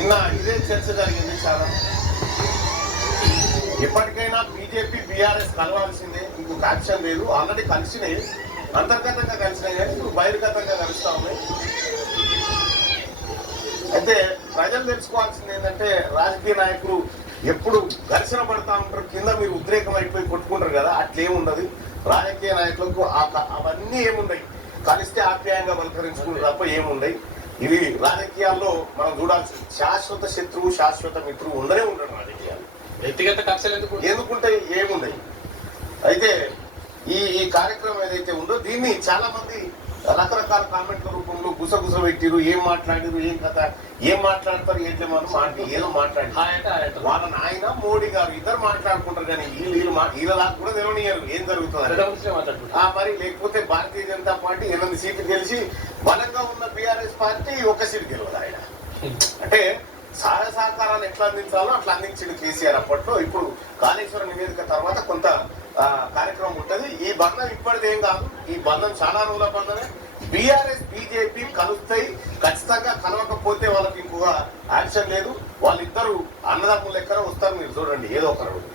నిన్న ఇదే చర్చ జరిగింది చాలా. ఎప్పటికైనా బీజేపీ బీఆర్ఎస్ కలవాల్సిందే, ఇంకొక యాక్షన్ లేదు. ఆల్రెడీ కలిసినాయి, అంతర్గతంగా కలిసినాయి, కానీ ఇప్పుడు బహిర్గతంగా కలుస్తా ఉన్నాయి. అయితే ప్రజలు తెలుసుకోవాల్సింది ఏంటంటే, రాజకీయ నాయకులు ఎప్పుడు ఘర్షణ పడతా ఉంటారు, కింద మీరు ఉద్రేకం అయిపోయి కొట్టుకుంటారు కదా, అట్లేముండదు. రాజకీయ నాయకులకు అవన్నీ ఏముండయి, కలిస్తే ఆప్యాయంగా పలకరించుకుంటారు తప్ప ఏముండయి. ఇవి రాజకీయాల్లో మనం చూడాల్సి, శాశ్వత శత్రువు శాశ్వత మిత్రువు ఉండనే ఉండరు రాజకీయాలు. వ్యక్తిగత కక్షలు ఎందుకుంటే ఏముండయి. అయితే ఈ కార్యక్రమం ఏదైతే ఉందో దీన్ని చాలా మంది రకరకాల కామెంట్ల రూపంలో గుసగుస పెట్టిరు, ఏం మాట్లాడిరు, ఏం కథ, ఏం మాట్లాడతారు, ఏంటి మనం ఏదో మాట్లాడి వాళ్ళ నాయన మోడీ గారు ఇద్దరు మాట్లాడుకుంటారు, కానీ వీళ్ళలా కూడా తెలియనియరు ఏం జరుగుతుంది. మరి లేకపోతే భారతీయ జనతా పార్టీ 8 సీట్లు గెలిచి బలంగా ఉన్న బీఆర్ఎస్ పార్టీ 1 సీటు గెలవదు. ఆయన అంటే సహాయ సహకారాలు ఎట్లా అందించాలో అట్లా అందించింది కేసీఆర్ అప్పట్లో. ఇప్పుడు కాళేశ్వరం నివేదిక తర్వాత కొంత కార్యక్రమం ఉంటుంది. ఈ బంధం ఇప్పటిదేం కాదు, ఈ బంధం చాలా రోజుల బంధమే. బీఆర్ఎస్ బీజేపీ కలుస్తాయి, ఖచ్చితంగా కలవకపోతే వాళ్ళకి ఇంకొక యాక్షన్ లేదు. వాళ్ళిద్దరు అన్నదమ్ముల లెక్కన వస్తారు, మీరు చూడండి ఏదో ఒక రోజు.